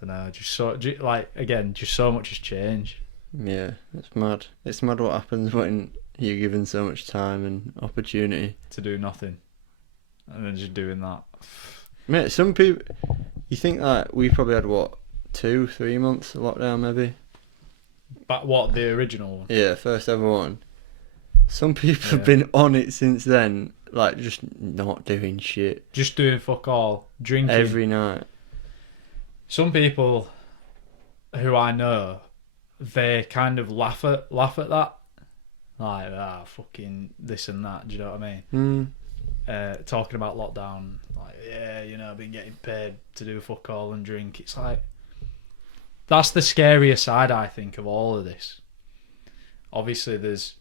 don't know, just so much has changed. Yeah, it's mad. It's mad what happens when you're given so much time and opportunity to do nothing, and then just doing that. Mate, some people, you think that we probably had what 2-3 months of lockdown maybe? But what, the original one? Yeah, first ever one. Some people have been on it since then, like just not doing shit. Just doing fuck all, drinking every night. Some people who I know, they kind of laugh at that, like fucking this and that. Do you know what I mean? Talking about lockdown, like I've been getting paid to do fuck all and drink. It's like that's the scarier side, I think, of all of this. Obviously, there's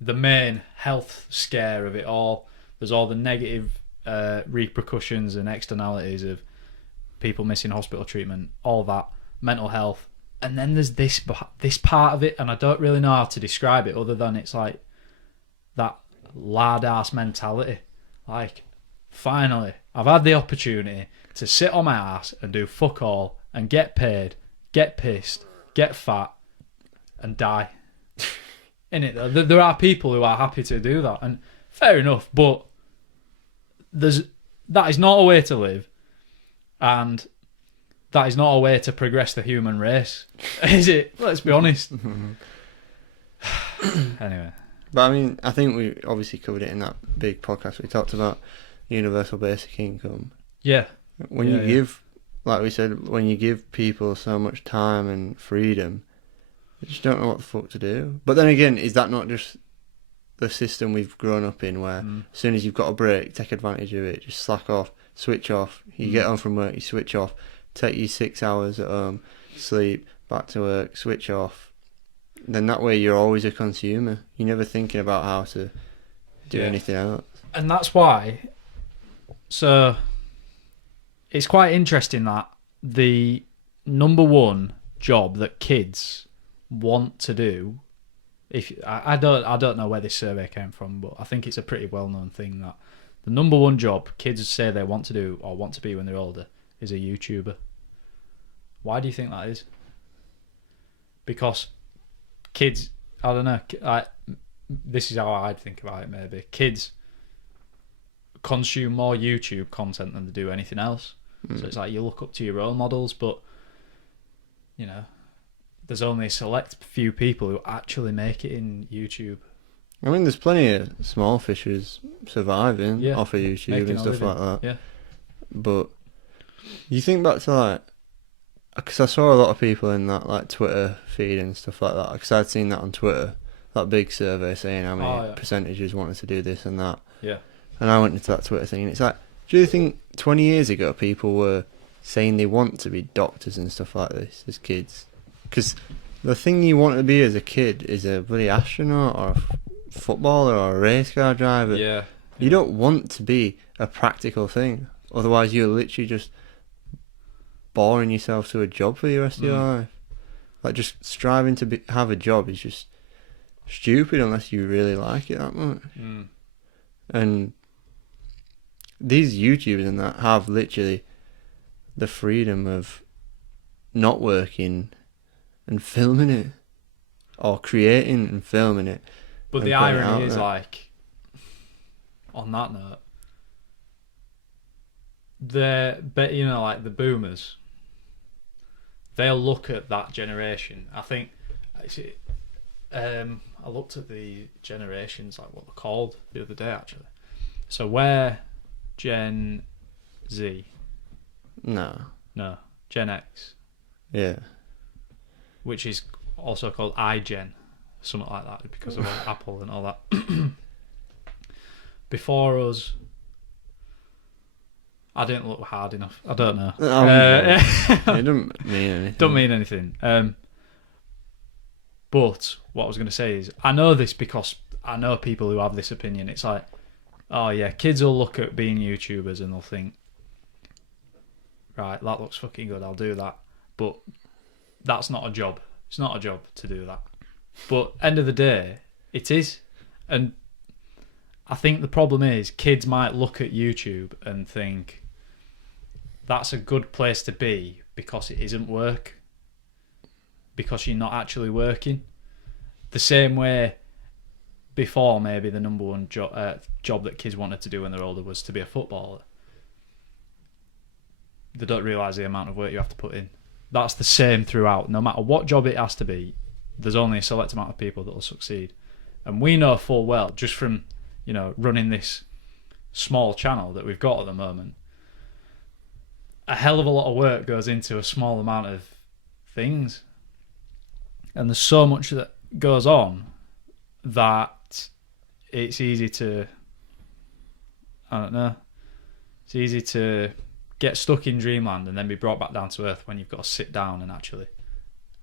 the main health scare of it all. There's all the negative repercussions and externalities of people missing hospital treatment, all that, mental health. And then there's this part of it, and I don't really know how to describe it other than it's like that lard-ass mentality. Like, finally, I've had the opportunity to sit on my ass and do fuck all and get paid, get pissed, get fat, and die. Innit? There are people who are happy to do that, and fair enough, but that is not a way to live, and that is not a way to progress the human race, is it? Let's be honest. Anyway. But I mean, I think we obviously covered it in that big podcast. We talked about universal basic income. Yeah. When you give, like we said, when you give people so much time and freedom, they just don't know what the fuck to do. But then again, is that not just the system we've grown up in, where as soon as you've got a break, take advantage of it, just slack off, switch off. You get home from work, you switch off, take you 6 hours at home, sleep, back to work, switch off. Then that way you're always a consumer. You're never thinking about how to do anything else. And that's why, so it's quite interesting that the number one job that kids want to do, if I don't know where this survey came from, but I think it's a pretty well-known thing that the number one job kids say they want to do or want to be when they're older is a YouTuber. Why do you think that is? Because kids, I don't know, this is how I'd think about it maybe. Kids consume more YouTube content than they do anything else. So it's like you look up to your role models, but there's only a select few people who actually make it in YouTube. I mean, there's plenty of small fishers surviving off of YouTube and stuff like that. Yeah. But you think back to like, because I saw a lot of people in that like Twitter feed and stuff like that, because I'd seen that on Twitter, that big survey saying how many percentages wanted to do this and that. Yeah. And I went into that Twitter thing, and it's like, do you think 20 years ago people were saying they want to be doctors and stuff like this as kids? Because the thing you want to be as a kid is a bloody astronaut or a footballer or a race car driver. Yeah. You don't want to be a practical thing. Otherwise, you're literally just boring yourself to a job for the rest of your life. Like, just striving to have a job is just stupid unless you really like it that much. And these YouTubers and that have literally the freedom of not working and filming it, or creating and filming it. But the irony is, like, on that note, like the boomers, they'll look at that generation. I think, I looked at the generations, like what they're called, the other day actually. So we're Gen Z. No, Gen X. Yeah. Which is also called iGen, something like that, because of Apple and all that. Before us, I didn't look hard enough. I don't know. It doesn't mean anything. Don't mean anything. But what I was going to say is, I know this because I know people who have this opinion. It's like, oh yeah, kids will look at being YouTubers and they'll think, right, that looks fucking good, I'll do that. But that's not a job. It's not a job to do that. But end of the day, it is. And I think the problem is kids might look at YouTube and think that's a good place to be, because it isn't work, because you're not actually working. The same way before, maybe the number one job that kids wanted to do when they're older was to be a footballer. They don't realise the amount of work you have to put in. That's the same throughout. No matter what job it has to be, there's only a select amount of people that will succeed. And we know full well, just from, you know, running this small channel that we've got at the moment, a hell of a lot of work goes into a small amount of things. And there's so much that goes on that it's easy to, I don't know, it's easy to get stuck in dreamland and then be brought back down to earth when you've got to sit down and actually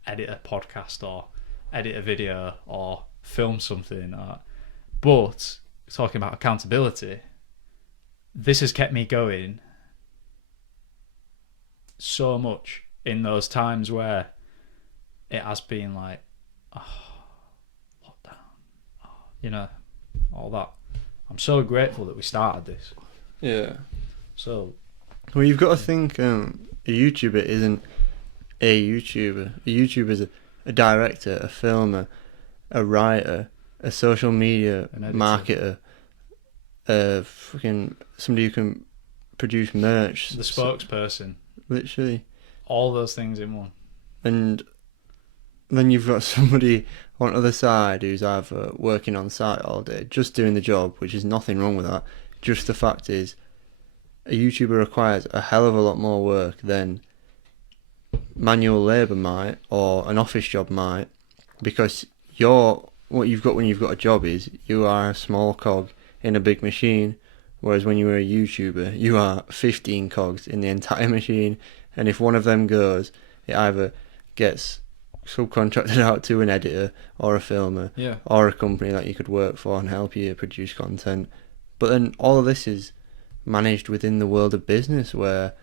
edit a podcast or edit a video or film something. But talking about accountability, this has kept me going so much in those times where it has been like, lockdown, you know, all that. I'm so grateful that we started this. Yeah. So, well, you've got to think a YouTuber isn't a YouTuber. A YouTuber is a director, a filmer, a writer, a social media marketer, fucking somebody who can produce merch. The spokesperson. Literally. All those things in one. And then you've got somebody on the other side who's either working on site all day, just doing the job, which is nothing wrong with that. Just the fact is, a YouTuber requires a hell of a lot more work than manual labour might, or an office job might, because what you've got when you've got a job is you are a small cog in a big machine, whereas when you are a YouTuber, you are 15 cogs in the entire machine, and if one of them goes, it either gets subcontracted out to an editor or a filmer, or a company that you could work for and help you produce content. But then all of this is managed within the world of business, where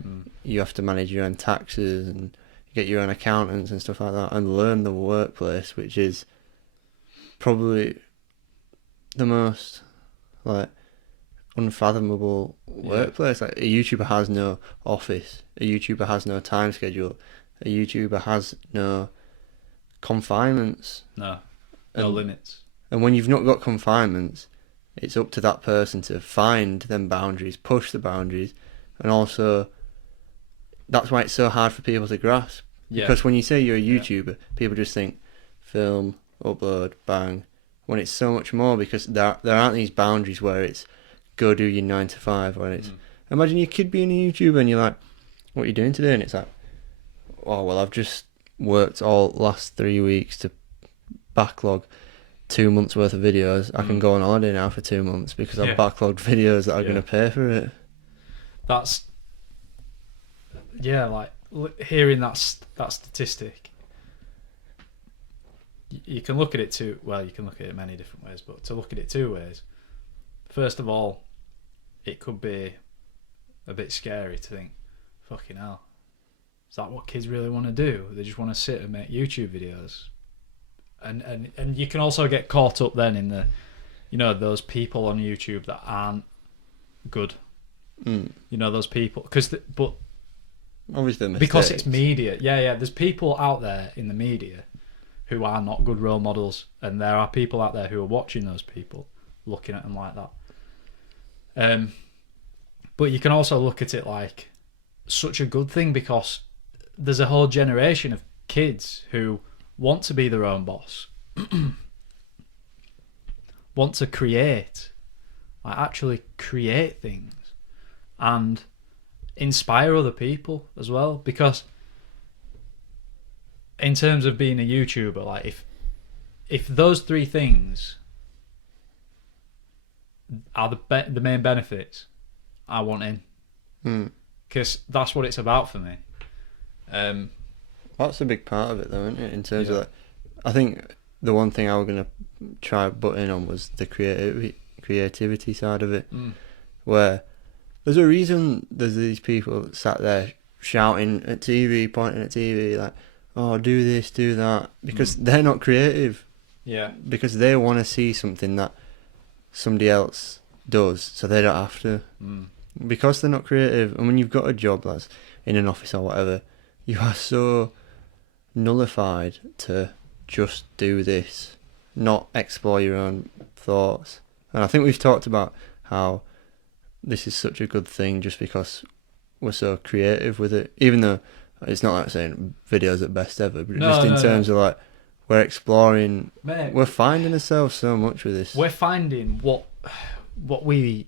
you have to manage your own taxes and get your own accountants and stuff like that, and learn the workplace, which is probably the most like unfathomable workplace. Like, a YouTuber has no office, a YouTuber has no time schedule, a YouTuber has no confinements, no limits. And when you've not got confinements, it's up to that person to find them boundaries, push the boundaries, and also that's why it's so hard for people to grasp. Because when you say you're a YouTuber, people just think film, upload, bang. When it's so much more, because there aren't these boundaries where it's go do your 9 to 5, or it's imagine your kid being a YouTuber and you're like, what are you doing today? And it's like, oh well, I've just worked all last 3 weeks to backlog 2 months worth of videos. I can go on holiday now for 2 months because I've backlogged videos that are going to pay for it. That's like hearing that statistic. You can look at it you can look at it many different ways, but to look at it two ways. First of all, it could be a bit scary to think, fucking hell, is that what kids really want to do? They just want to sit and make YouTube videos. And you can also get caught up then in the, you know, those people on YouTube that aren't good. You know, those people, but obviously because it's media. There's people out there in the media who are not good role models, and there are people out there who are watching those people, looking at them like that. But you can also look at it like such a good thing, because there's a whole generation of kids who want to be their own boss, want to create, like actually create things, and inspire other people as well. Because in terms of being a YouTuber, like if those three things are the main benefits, I want in, because that's what it's about for me. That's a big part of it, though, isn't it? In terms of that, I think the one thing I was gonna try butt in on was the creativity side of it, where there's a reason there's these people sat there shouting at TV, pointing at TV, like, "Oh, do this, do that," because they're not creative. Yeah. Because they want to see something that somebody else does, so they don't have to. Because they're not creative, and when you've got a job that's in an office or whatever, you are so nullified to just do this, not explore your own thoughts. And I think we've talked about how this is such a good thing just because we're so creative with it, even though it's not like saying videos at best ever, but just in terms of like, we're exploring, mate, we're finding ourselves so much with this. We're finding what we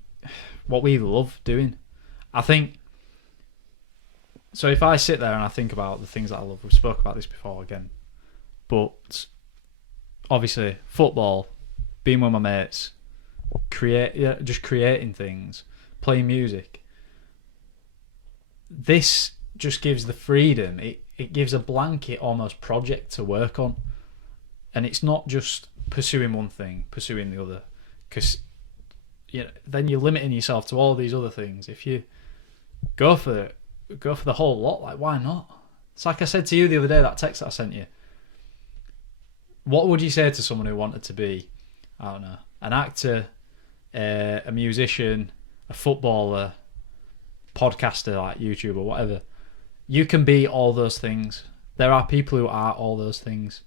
love doing. I think, so if I sit there and I think about the things that I love, we've spoke about this before again, but obviously football, being with my mates, just creating things, playing music. This just gives the freedom. It gives a blanket almost project to work on, and it's not just pursuing one thing, pursuing the other, because then you're limiting yourself to all these other things. If you go for the whole lot, like, why not? It's like I said to you the other day, that text that I sent you. What would you say to someone who wanted to be, I don't know, an actor, a musician, a footballer, podcaster, like YouTuber, whatever? You can be all those things. There are people who are all those things.